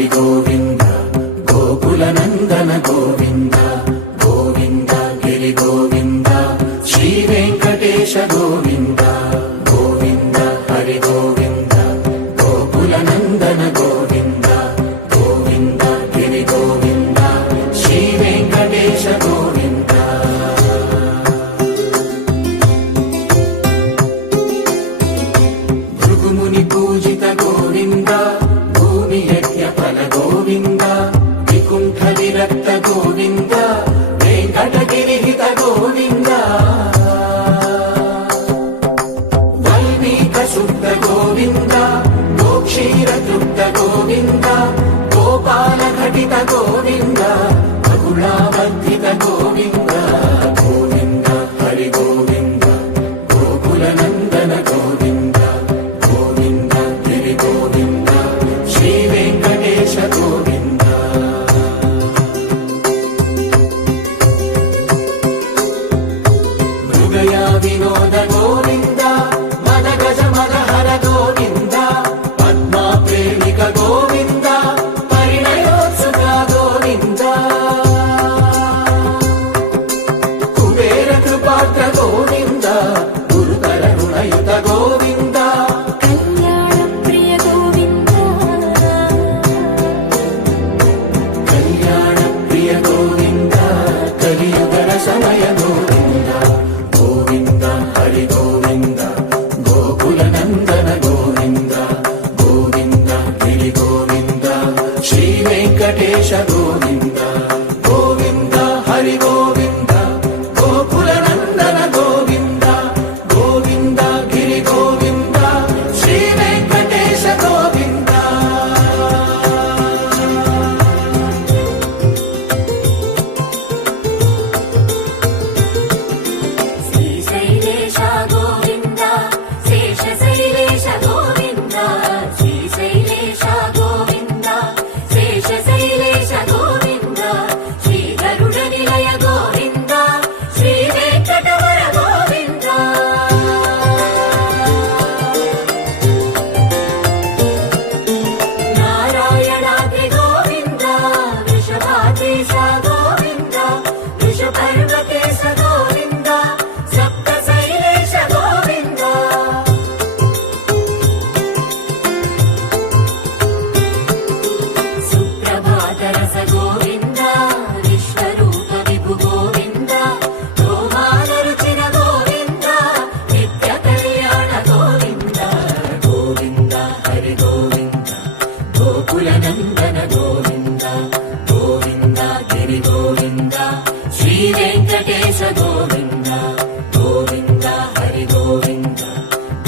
హరి గోవింద గోకుల నందన గోవింద గోవింద గిరి గోవింద శ్రీ వెంకటేశ గోవింద గోవింద హరి గోవింద గోకుల నందన గోవింద గోవింద గిరి గోవింద శ్రీ వెంకటేశ గోవింద భృగుముని పూజిత గోవింద భూమి యజ్ఞ ఫల గోవింద వికుంఠ విరక్త గోవింద వెంకటగిరిహిత గోవింద వల్మీక శుద్ధ గోవింద గోక్షీర తృప్త గోవింద గోపాల ఘటిత గోవింద బహుళావర్ధిత గోవింద గోవింద హరి గోవింద గోకుల నందన గోవింద గోవింద గిరి గోవింద శ్రీ వెంకటేశ గోవింద మృగయా వినోద గోవింద మద గజ మదహర గోవింద పద్మా ప్రేమిక గోవింద పరిణయోత్సుక గోవింద కుబేర కృపాత్ర గోవింద గురుతర రుణయుత గోవింద కళ్యాణ ప్రియ గోవింద కళ్యాణ ప్రియ గోవింద కలియుగ సమయ గోవింద గోవింద హరి గోవింద గోకుల నందన గోవింద గోవింద గిరి గోవింద శ్రీ వెంకటేశ గోవింద గోవింద హరి గోవింద గోకుల నందన గోవింద గోవింద గిరి గోవింద శ్రీ వెంకటేశ గోవింద శ్రీశైలేశ గోవింద శేషశైలేశ గోవింద శ్రీశైలేశ గోవింద శేషశైలేశ గోవింద శ్రీ గరుడ నిలయ గోవింద శ్రీ వెంకటవర గోవింద నారాయణాద్రి గోవింద వృషభాద్రీశ గోవింద వృషపర్వతేశ గోవింద సప్తశైలేశ గోవింద సుప్రభాతరస గోవింద విశ్వరూప విభు గోవింద గోమాల రుచిర గోవింద నిత్య కళ్యాణ గోవింద గోవింద హరి గోవింద గోకుల నందన గోవింద గోవింద గిరి గోవింద శ్రీ వెంకటేశ గోవింద గోవింద హరి గోవింద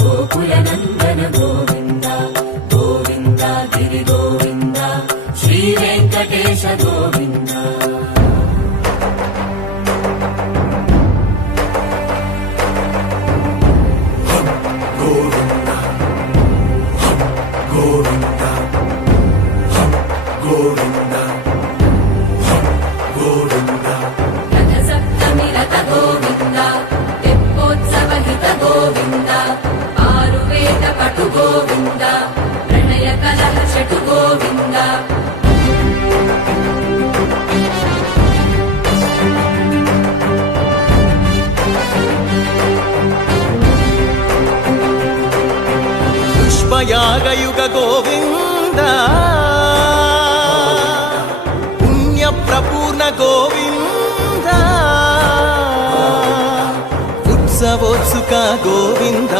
గోకుల నందన గోవింద గోవింద గిరి గోవింద శ్రీ వెంకటేశ గోవింద గోవింద గోవింద గోవింద గోవింద రథ సప్తమి రథ గోవింద తెప్పోత్సవహిత గోవింద ఆరువేద పటు గోవింద ప్రణయ కలహ షటు గోవింద పుష్పయాగయుగ గోవింద పుణ్య ప్రపూర్ణ గోవింద ఉత్సవోత్సుక గోవింద